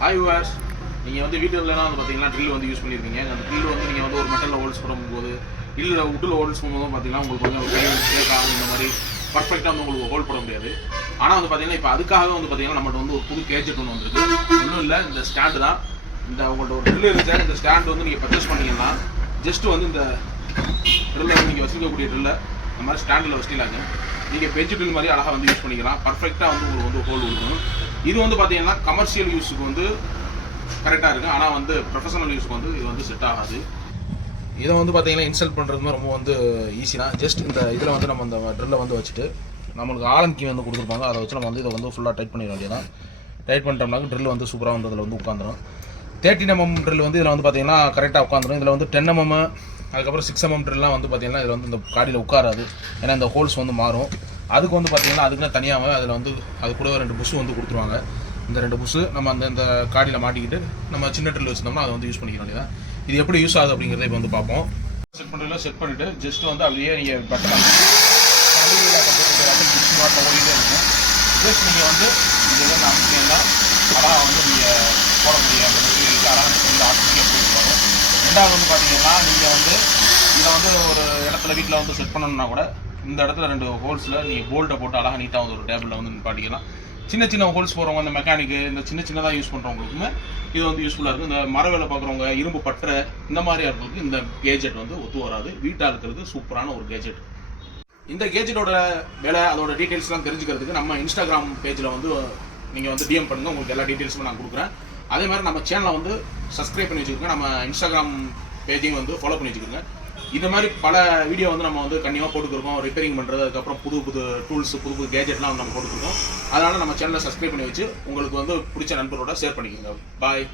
Hi viewers, நீங்கள் வந்து வீட்டிலலாம் வந்து பார்த்தீங்கன்னா ட்ரில் வந்து யூஸ் பண்ணியிருக்கீங்க. அந்த ட்ரில் வந்து நீங்கள் வந்து ஒரு மெட்டலில் ஹோல்ஸ் போடும்போது இல்லை உட்டில் ஹோல்ஸ் போடும்போது பார்த்தீங்கன்னா உங்களுக்கு கொஞ்சம் கை பிரேக் ஆகும். இந்த மாதிரி பர்ஃபெக்டாக வந்து உங்களுக்கு ஹோல்ட் போட முடியாது. ஆனால் வந்து பார்த்தீங்கன்னா இப்போ அதுக்காக வந்து பார்த்தீங்கன்னா நம்மகிட்ட வந்து ஒரு புது கேஜெட் ஒன்று வந்துருக்கு. ஒன்றும் இல்லை, இந்த ஸ்டாண்டு தான். இந்த உங்கள்கிட்ட ஒரு ட்ரில் இருந்துச்சு, இந்த ஸ்டாண்டு வந்து நீங்கள் பர்ச்சேஸ் பண்ணிங்கன்னா ஜஸ்ட்டு வந்து இந்த ட்ரில்லை வந்து நீங்கள் வச்சுருக்கக்கூடிய ட்ரில்லை இந்த மாதிரி ஸ்டாண்டில் வச்சுக்கலாங்க. நீங்கள் பெஞ்சு ட்ரில் மாதிரி அழகாக வந்து யூஸ் பண்ணிக்கலாம். பர்ஃபெக்டாக வந்து உங்களுக்கு வந்து ஹோல் கொடுக்கணும். இது வந்து பார்த்தீங்கன்னா கமர்ஷியல் யூஸுக்கு வந்து கரெக்டாக இருக்குது. ஆனால் வந்து ப்ரொஃபஷனல் யூஸுக்கு வந்து இது வந்து செட் ஆகாது. இதை வந்து பார்த்தீங்கன்னா இன்ஸ்டால் பண்ணுறது ரொம்ப வந்து ஈஸி தான். ஜஸ்ட் இந்த இதில் வந்து நம்ம அந்த ட்ரில்லை வந்து வச்சுட்டு நம்மளுக்கு ஆலம் கீ வந்து கொடுத்துருப்பாங்க. அதை வச்சு நம்ம வந்து இதை வந்து ஃபுல்லாக டைட் பண்ணிட வேண்டியதான். டைட் பண்ணிட்டோம்னாக்க ட்ரில் வந்து சூப்பராக வந்து இதில் வந்து உட்காந்துரும். 13 mm ட்ரில் வந்து இதில் வந்து பார்த்தீங்கன்னா கரெக்டாக உட்காந்துரும். இதில் வந்து 10 mm அதுக்கப்புறம் 6 mm ட்ரில்லாம் வந்து பார்த்தீங்கன்னா இதில் வந்து இந்த காடியில் உட்காராது. ஏன்னா இந்த ஹோல்ஸ் வந்து மாறும். அதுக்கு வந்து பார்த்தீங்கன்னா அதுக்குன்னு தனியாக அதில் வந்து அது கூட 2 புஷ் வந்து கொடுத்துருவாங்க. இந்த 2 புஷ் நம்ம அந்த காடியில் மாட்டிக்கிட்டு நம்ம சின்ன ட்ரில் வச்சுருந்தோம்னா அதை வந்து யூஸ் பண்ணிக்க வேண்டியதான். இது எப்படி யூஸ் ஆகுது அப்படிங்கிறத இப்போ வந்து பார்ப்போம். செட் பண்ணுறதுல செட் பண்ணிவிட்டு ஜஸ்ட் வந்து அப்படியே நீங்கள் பட்டன் ஓடிட்டே இருக்கும். ஜஸ்ட் நீங்கள் வந்து இந்த இதை அமைச்சிங்கன்னா அழகாக வந்து நீங்கள் போட முடியும். அந்த மெட்டீரியலுக்கு அழகாக வந்து ஆட்டோமேட்டிக்காக போயிட்டு வரும். ரெண்டாவது வந்து பார்த்தீங்கன்னா நீங்கள் வந்து இதை வந்து ஒரு இடத்துல வீட்டில் வந்து செட் பண்ணணும்னா கூட இந்த இடத்துல 2 ஹோல்ஸில் நீங்கள் போல்ட்டை போட்டு அழகாக நீட்டாக வந்து ஒரு டேபிளில் வந்து நிப்பாட்டிக்கலாம். சின்ன சின்ன ஹோல்ஸ் போகிறவங்க, இந்த மெக்கானிக்கு, இந்த சின்னதாக யூஸ் பண்ணுறவங்களுக்குமே இது வந்து யூஸ்ஃபுல்லாக இருக்கும். இந்த மர வேலை பார்க்குறவங்க, இரும்பு பற்ற இந்த மாதிரி ஆட்களுக்கு இந்த கேஜெட் வந்து ஒத்து வராது. வீட்டாக இருக்கிறது சூப்பரான ஒரு கேஜெட். இந்த கேஜெட்டோட வேலை, அதோட டீட்டெயில்ஸ்லாம் தெரிஞ்சுக்கிறதுக்கு நம்ம இன்ஸ்டாகிராம் பேஜில் வந்து நீங்கள் வந்து டிஎம் பண்ணுங்கள். உங்களுக்கு எல்லா டீட்டெயில்ஸுமே நான் கொடுக்குறேன். அதே மாதிரி நம்ம சேனலை வந்து சப்ஸ்கிரைப் பண்ணி வச்சுக்கோங்க. நம்ம இன்ஸ்டாகிராம் பேஜையும் வந்து ஃபாலோ பண்ணி வச்சுக்கோங்க. இந்த மாதிரி பல வீடியோ வந்து நம்ம வந்து கண்டிப்பாக போட்டுருக்கோம். ரிப்பேரிங் பண்ணுறது, அதுக்கப்புறம் புது டூல்ஸ், புது கேஜெட்லாம் வந்து நம்ம போட்டுருக்கோம். அதனால் நம்ம சேனலை சப்ஸ்கிரைப் பண்ணி வச்சு உங்களுக்கு வந்து பிடிச்ச நண்பரோட ஷேர் பண்ணிக்கோங்க. பாய்.